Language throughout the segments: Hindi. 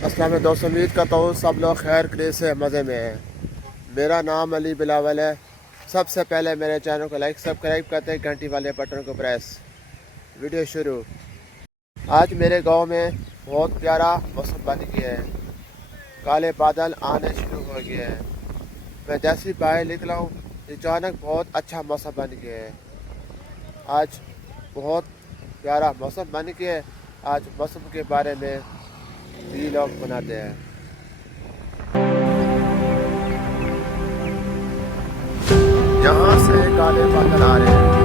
अस्सलाम वालेकुम दोस्तों, उम्मीद करता हूँ सब लोग खैर खैरियत से मज़े में हैं। मेरा नाम अली बिलावल है। सबसे पहले मेरे चैनल को लाइक सब्सक्राइब करते हैं, घंटी वाले बटन को प्रेस। वीडियो शुरू। आज मेरे गांव में बहुत प्यारा मौसम बन गया है। काले बादल आने शुरू हो गए हैं। मैं जैसे ही बाहर निकला हूँ, अचानक बहुत अच्छा मौसम बन गया है। आज बहुत प्यारा मौसम बन गया है। आज मौसम के बारे में वीलॉग बनाते हैं। यहाँ से काले बादल आ रहे हैं।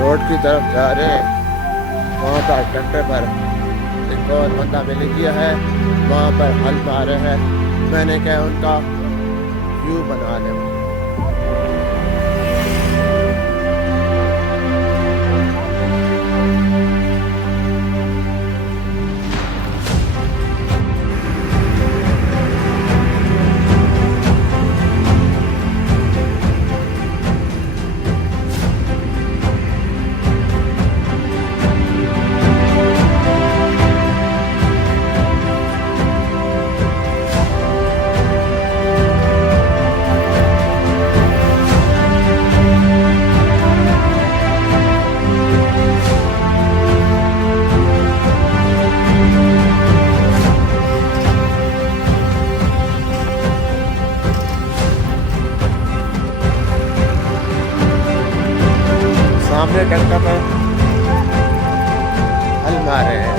रोड की तरफ जा रहे हैं। वहाँ पर ट्रैक्टर पर एक और बंदा मिल गया है। वहाँ पर हल मार रहे हैं। मैंने कहा उनका व्यू बना लें। सामने ट्रैक्टर पर हल मार रहे हैं।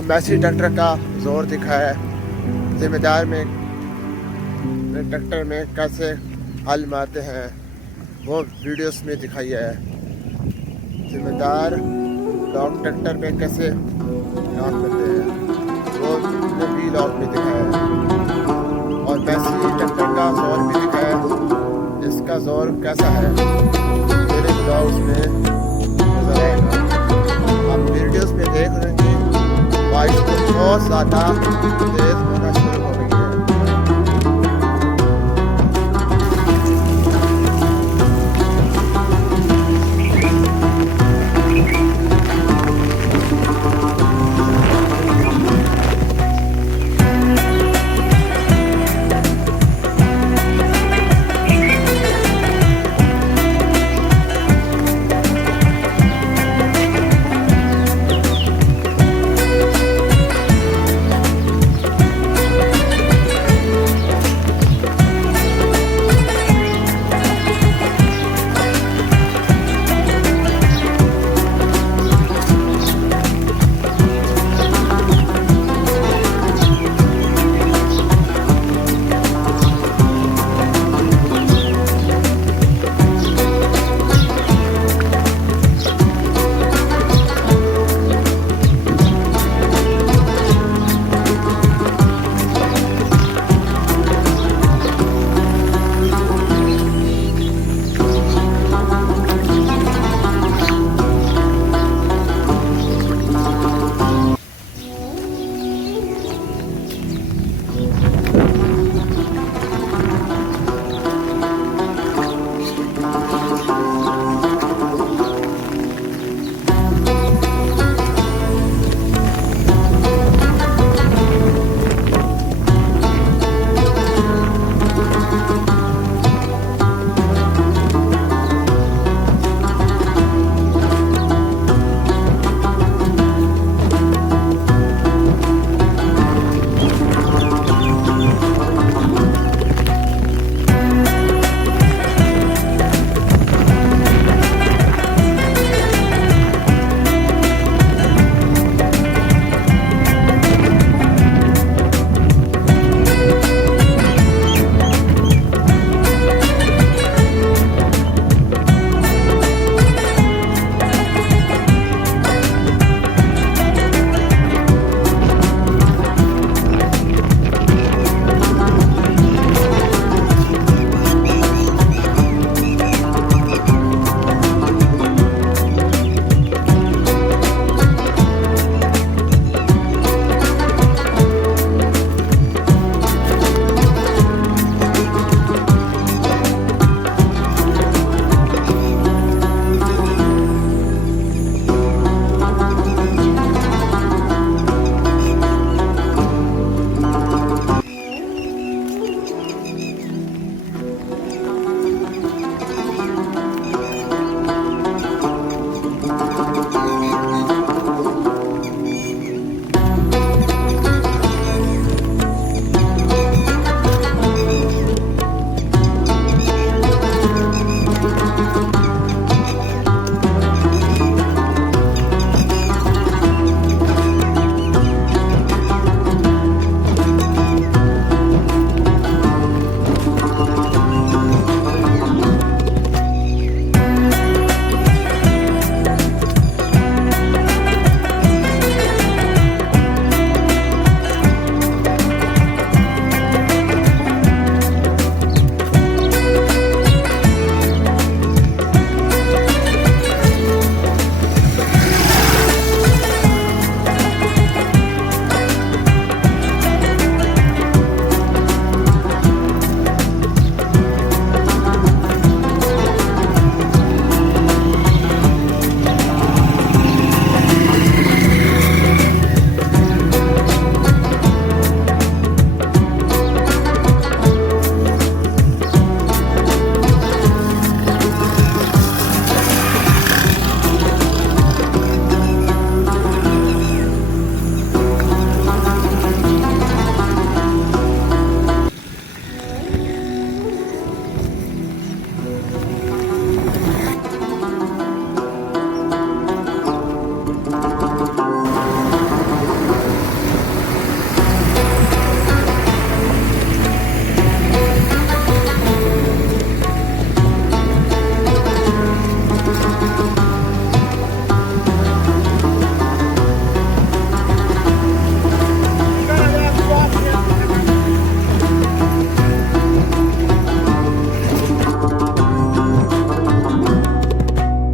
आपको मैसी ट्रैक्टर का जोर दिखाया है, जिम्मेदार में ट्रैक्टर में कैसे हल मारते हैं वो वीडियोस में दिखाई है। जिम्मेदार लोग ट्रैक्टर में कैसे काम करते हैं वो भी लॉग में दिखाया है, और मैसी ट्रैक्टर का जोर भी दिखाया है। इसका जोर कैसा है मेरे ब्लॉग्स में नजर आएगा। आप वीडियोस में देख रहे हैं कि बाइक को बहुत ज़्यादा तेज होना शुरू हो